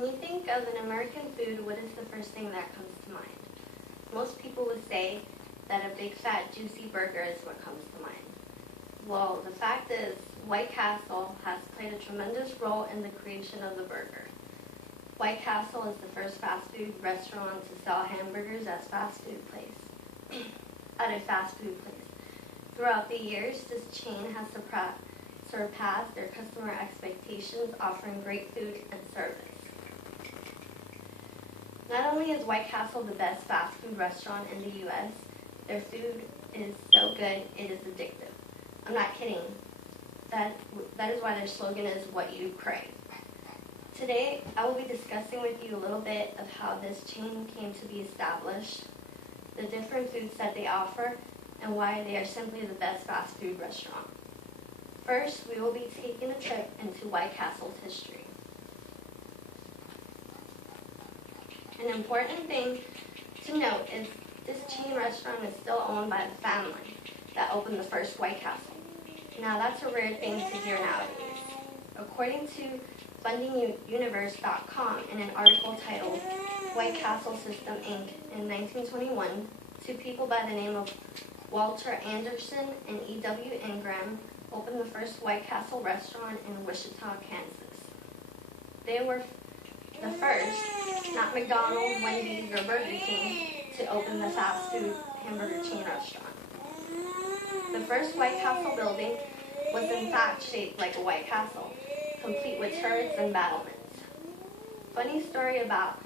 When you think of an American food, what is the first thing that comes to mind? Most people would say that a big, fat, juicy burger is what comes to mind. Well, the fact is, White Castle has played a tremendous role in the creation of the burger. White Castle is the first fast food restaurant to sell hamburgers at a fast food place. Throughout the years, this chain has surpassed their customer expectations, offering great food and service. Not only is White Castle the best fast food restaurant in the U.S., their food is so good it is addictive. I'm not kidding. That is why their slogan is what you crave. Today, I will be discussing with you a little bit of how this chain came to be established, the different foods that they offer, and why they are simply the best fast food restaurant. First, we will be taking a trip into White Castle's history. An important thing to note is this chain restaurant is still owned by the family that opened the first White Castle. Now, that's a rare thing to hear nowadays. According to fundinguniverse.com, in an article titled White Castle System, Inc., in 1921, two people by the name of Walter Anderson and E.W. Ingram opened the first White Castle restaurant in Wichita, Kansas. They were the first, not McDonald's, Wendy's, or Burger King, to open the fast food hamburger chain restaurant. The first White Castle building was in fact shaped like a White Castle, complete with turrets and battlements. Funny story about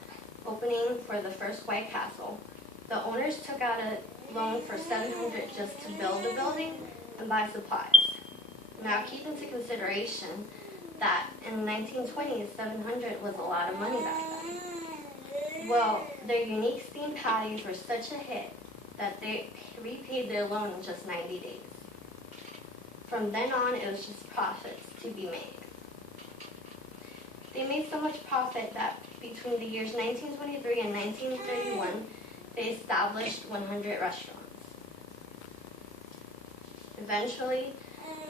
opening for the first White Castle. The owners took out a loan for $700 just to build the building and buy supplies. Now keep into consideration that in the 1920s, $700 was a lot of money back then. Well, their unique steamed patties were such a hit that they repaid their loan in just 90 days. From then on, it was just profits to be made. They made so much profit that between the years 1923 and 1931, they established 100 restaurants. Eventually,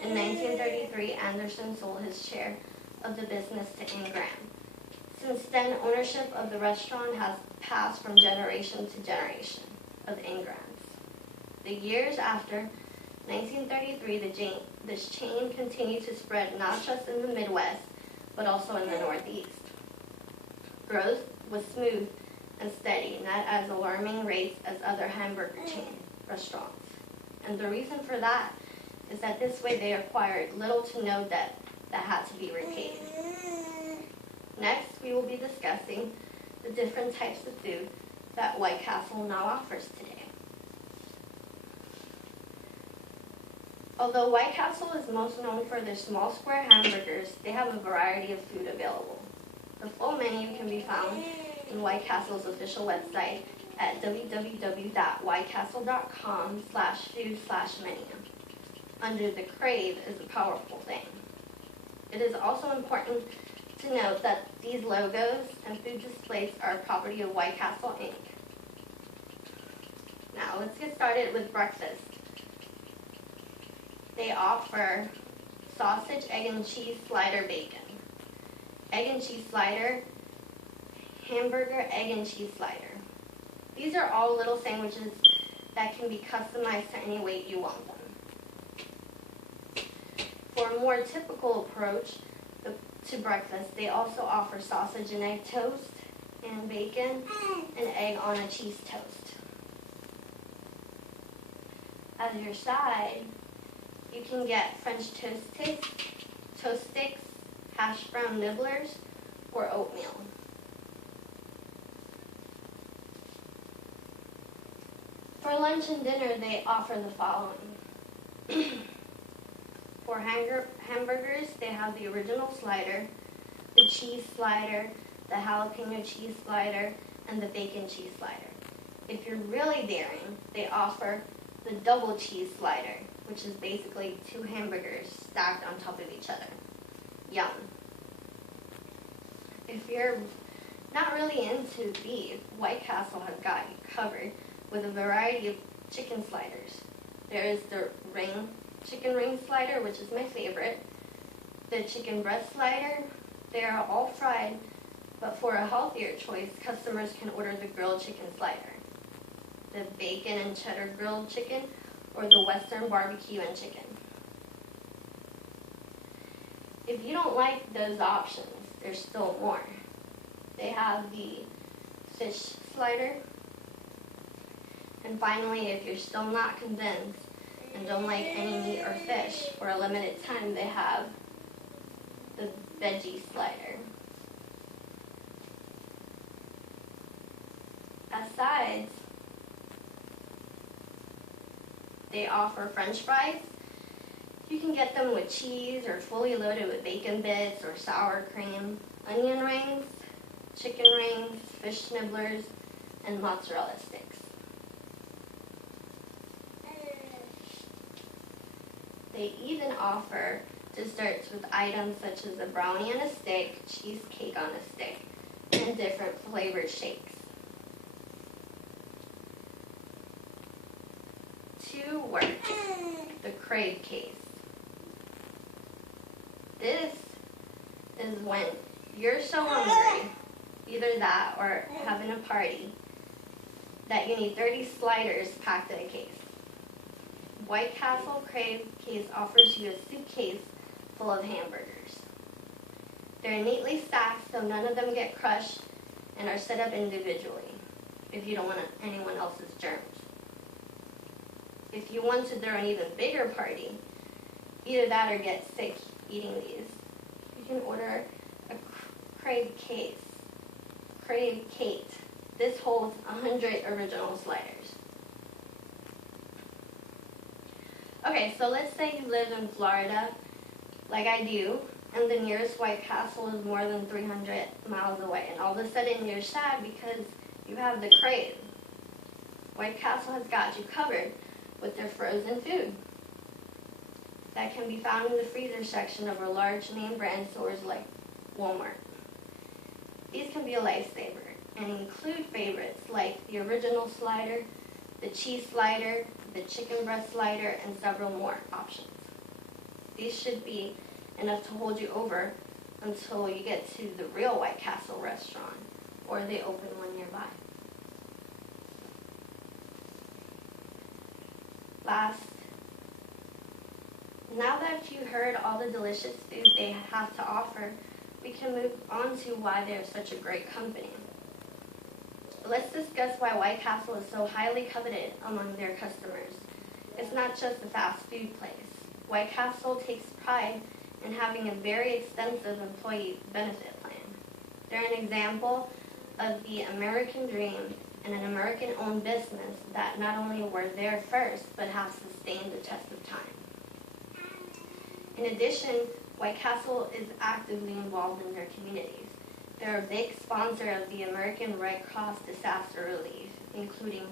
in 1933, Anderson sold his share of the business to Ingram. Since then, ownership of the restaurant has passed from generation to generation of Ingrams. The years after 1933, this chain continued to spread not just in the Midwest, but also in the Northeast. Growth was smooth and steady, not as alarming rates as other hamburger chain restaurants. And the reason for that is that this way they acquired little to no debt that had to be repaid. Next, we will be discussing the different types of food that White Castle now offers today. Although White Castle is most known for their small square hamburgers, they have a variety of food available. The full menu can be found in White Castle's official website at www.whitecastle.com/food/menu. Under the crave is a powerful thing. It is also important to note that these logos and food displays are property of White Castle, Inc. Now, let's get started with breakfast. They offer sausage, egg and cheese, slider, bacon. Egg and cheese slider, hamburger, egg and cheese slider. These are all little sandwiches that can be customized to any way you want them. For a more typical approach to breakfast, they also offer sausage and egg toast, and bacon and egg on a cheese toast. As your side, you can get French toast sticks, hash brown nibblers, or oatmeal. For lunch and dinner, they offer the following. For hamburgers, they have the original slider, the cheese slider, the jalapeno cheese slider, and the bacon cheese slider. If you're really daring, they offer the double cheese slider, which is basically two hamburgers stacked on top of each other. Yum. If you're not really into beef, White Castle has got you covered with a variety of chicken sliders. There is the chicken ring slider, which is my favorite, the chicken breast slider. They are all fried But for a healthier choice, customers can order the grilled chicken slider, the bacon and cheddar grilled chicken, or the Western barbecue and chicken. If you don't like those options, there's still more. They have the fish slider. And finally, if you're still not convinced and don't like any meat or fish, for a limited time they have the veggie slider. As sides, they offer French fries. You can get them with cheese or fully loaded with bacon bits or sour cream, onion rings, chicken rings, fish nibblers, and mozzarella sticks. They even offer desserts with items such as a brownie on a stick, cheesecake on a stick, and different flavored shakes. To work, the Crave case. This is when you're so hungry, either that or having a party, that you need 30 sliders packed in a case. White Castle Crave case offers you a suitcase full of hamburgers. They're neatly stacked so none of them get crushed and are set up individually if you don't want anyone else's germs. If you want to throw an even bigger party, either that or get sick eating these, you can order a Crave case. Crave Kate. This holds 100 original sliders. Okay, so let's say you live in Florida, like I do, and the nearest White Castle is more than 300 miles away, and all of a sudden you're sad because you have the Crave. White Castle has got you covered with their frozen food that can be found in the freezer section of our large name brand stores like Walmart. These can be a lifesaver and include favorites like the original slider, the cheese slider, the chicken breast slider, and several more options. These should be enough to hold you over until you get to the real White Castle restaurant or they open one nearby. Last, now that you heard all the delicious food they have to offer, we can move on to why they're such a great company. Let's discuss why White Castle is so highly coveted among their customers. It's not just a fast food place. White Castle takes pride in having a very extensive employee benefit plan. They're an example of the American dream and an American-owned business that not only were there first, but have sustained the test of time. In addition, White Castle is actively involved in their communities. They're a big sponsor of the American Red Cross disaster relief, including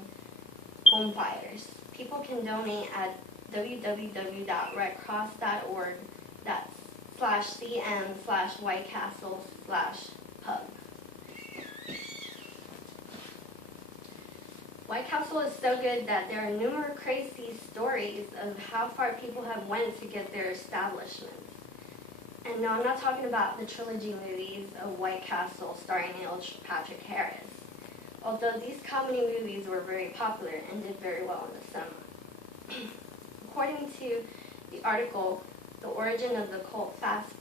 home fires. People can donate at www.redcross.org/cm/whitecastle/pub. White Castle is so good that there are numerous crazy stories of how far people have went to get their establishments. And no, I'm not talking about the trilogy movies of White Castle starring Neil Patrick Harris, although these comedy movies were very popular and did very well in the cinema. According to the article, The Origin of the Cult Fast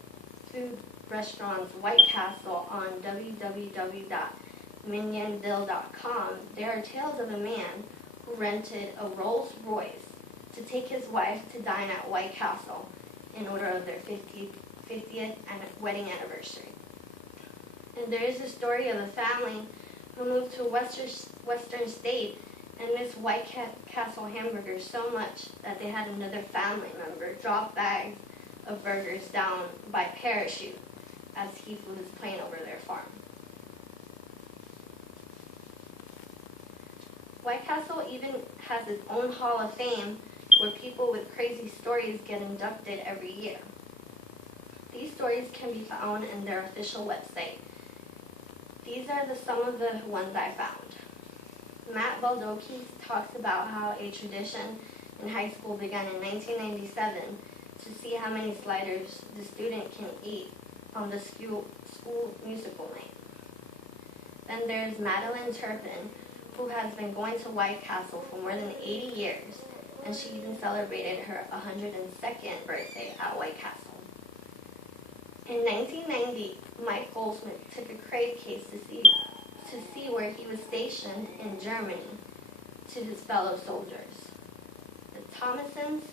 Food Restaurants White Castle on www.minionville.com, there are tales of a man who rented a Rolls Royce to take his wife to dine at White Castle in honor of their 50th wedding anniversary. And there is a story of a family who moved to a western state and missed White Castle hamburgers so much that they had another family member drop bags of burgers down by parachute as he flew his plane over their farm. White Castle even has its own Hall of Fame where people with crazy stories get inducted every year. These stories can be found in their official website. These are some of the ones I found. Matt Baldocchi talks about how a tradition in high school began in 1997 to see how many sliders the student can eat on the school musical night. Then there's Madeline Turpin, who has been going to White Castle for more than 80 years, and she even celebrated her 102nd birthday at White Castle. In 1990, Mike Goldsmith took a crate case to see where he was stationed in Germany to his fellow soldiers. The Thomasons,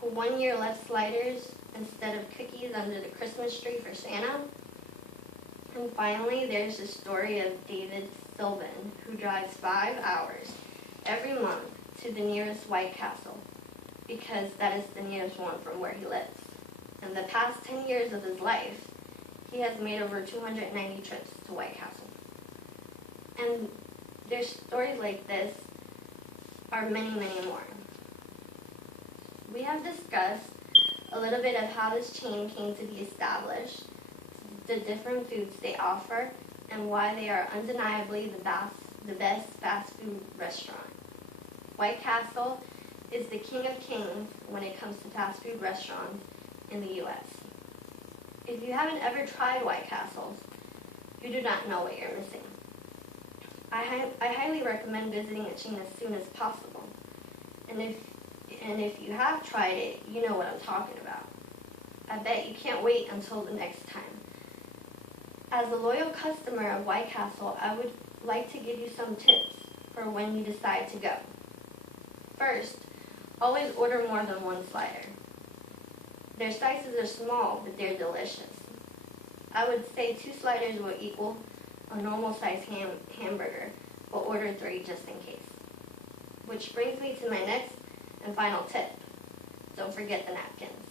who one year left sliders instead of cookies under the Christmas tree for Santa. And finally, there's the story of David Sylvan, who drives 5 hours every month to the nearest White Castle, because that is the nearest one from where he lives. In the past 10 years of his life, he has made over 290 trips to White Castle. And there's stories like this are many, many more. We have discussed a little bit of how this chain came to be established, the different foods they offer, and why they are undeniably the best fast food restaurant. White Castle is the king of kings when it comes to fast food restaurants in the U.S. If you haven't ever tried White Castles, you do not know what you're missing. I highly recommend visiting a chain as soon as possible. And if you have tried it, you know what I'm talking about. I bet you can't wait until the next time. As a loyal customer of White Castle, I would like to give you some tips for when you decide to go. First, always order more than one slider. Their sizes are small, but they're delicious. I would say 2 sliders will equal a normal size hamburger, but order 3 just in case. Which brings me to my next and final tip. Don't forget the napkins.